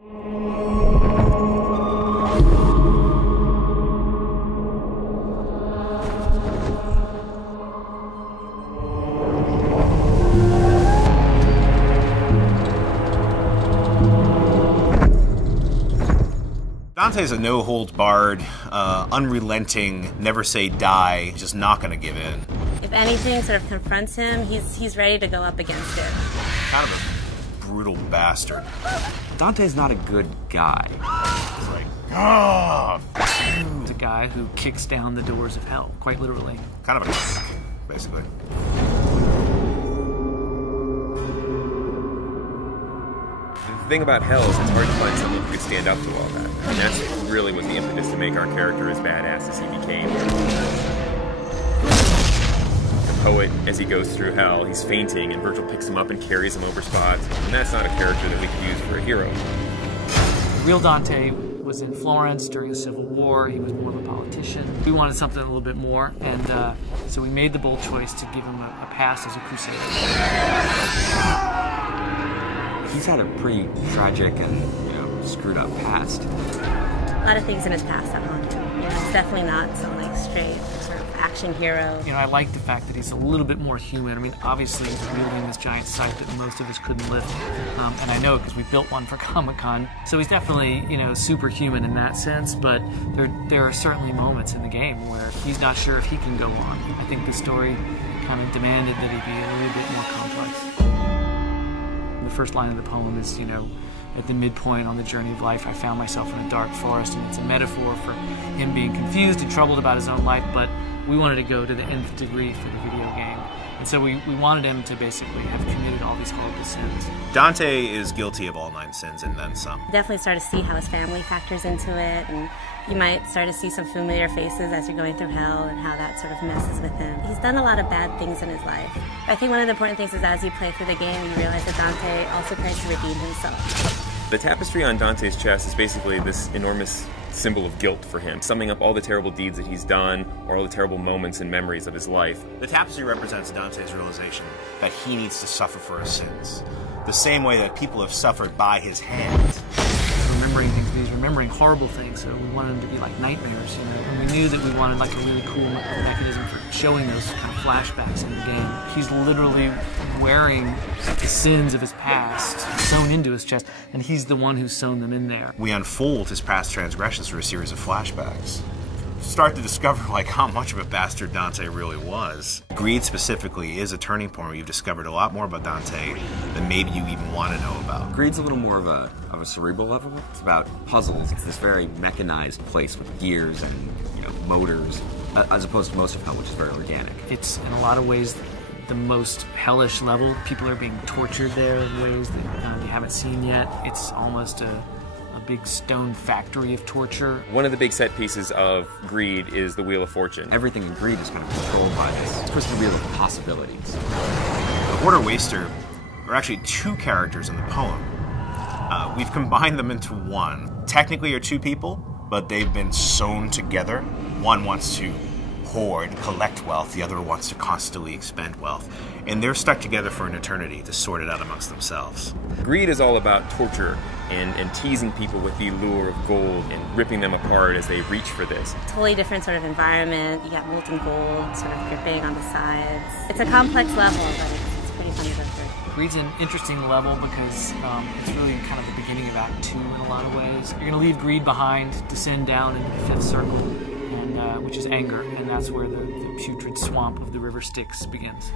Dante's a no-holds-barred, unrelenting, never say die, just not gonna give in. If anything sort of confronts him, he's ready to go up against it. Kind of a brutal bastard. Dante's not a good guy. He's like, ah! He's a guy who kicks down the doors of hell, quite literally. Kind of a cuck, basically. The thing about hell is it's hard to find someone who could stand up to all that. And that's really what the impetus to make our character as badass as he became. The poet, as he goes through hell, he's fainting, and Virgil picks him up and carries him over spots. And that's not a character that we could use for a hero. The real Dante was in Florence during the Civil War. He was more of a politician. We wanted something a little bit more, and so we made the bold choice to give him a pass as a crusader. He's had a pretty tragic and, screwed up past. A lot of things in his past that haunt him. He's definitely not some straight sort of action hero. I like the fact that he's a little bit more human. I mean, obviously he's wielding this giant scythe that most of us couldn't lift, and I know because we built one for Comic-Con. So he's definitely, superhuman in that sense. But there are certainly moments in the game where he's not sure if he can go on. I think the story kind of demanded that he be a little bit more complex. The first line of the poem is, at the midpoint on the journey of life, I found myself in a dark forest, and it's a metaphor for him being confused and troubled about his own life, but we wanted to go to the nth degree for the video game. And so we wanted him to basically have committed all these horrible sins. Dante is guilty of all 9 sins and then some. Definitely start to see how his family factors into it, and you might start to see some familiar faces as you're going through hell and how that sort of messes with him. He's done a lot of bad things in his life. I think one of the important things is as you play through the game, you realize that Dante also tries to redeem himself. The tapestry on Dante's chest is basically this enormous symbol of guilt for him, summing up all the terrible deeds that he's done or all the terrible moments and memories of his life. The tapestry represents Dante's realization that he needs to suffer for his sins, the same way that people have suffered by his hand. Remembering things, he's remembering horrible things, so we wanted them to be like nightmares, And we knew that we wanted like a really cool mechanism for showing those kind of flashbacks in the game. He's literally wearing the sins of his past sewn into his chest, and he's the one who's sewn them in there. We unfold his past transgressions through a series of flashbacks. Start to discover how much of a bastard Dante really was. Greed specifically is a turning point where you've discovered a lot more about Dante than maybe you even want to know about. Greed's a little more of a cerebral level. It's about puzzles. It's this very mechanized place with gears and motors, as opposed to most of hell, which is very organic. It's in a lot of ways the most hellish level. People are being tortured there in ways that you haven't seen yet. It's almost a big stone factory of torture. One of the big set pieces of Greed is the Wheel of Fortune. Everything in Greed is kind of controlled by this twisted wheel of possibilities. The Hoarder Waster are actually 2 characters in the poem. We've combined them into one. Technically are 2 people, but they've been sewn together. One wants to hoard, collect wealth, the other wants to constantly expend wealth. And they're stuck together for an eternity to sort it out amongst themselves. Greed is all about torture and teasing people with the lure of gold and ripping them apart as they reach for this. Totally different sort of environment. You got molten gold sort of dripping on the sides. It's a complex level, but it's pretty fun to go through. Greed's an interesting level because it's really kind of the beginning of Act 2 in a lot of ways. You're going to leave Greed behind, descend down into the 5th circle, and which is anger, and that's where the putrid swamp of the river Styx begins.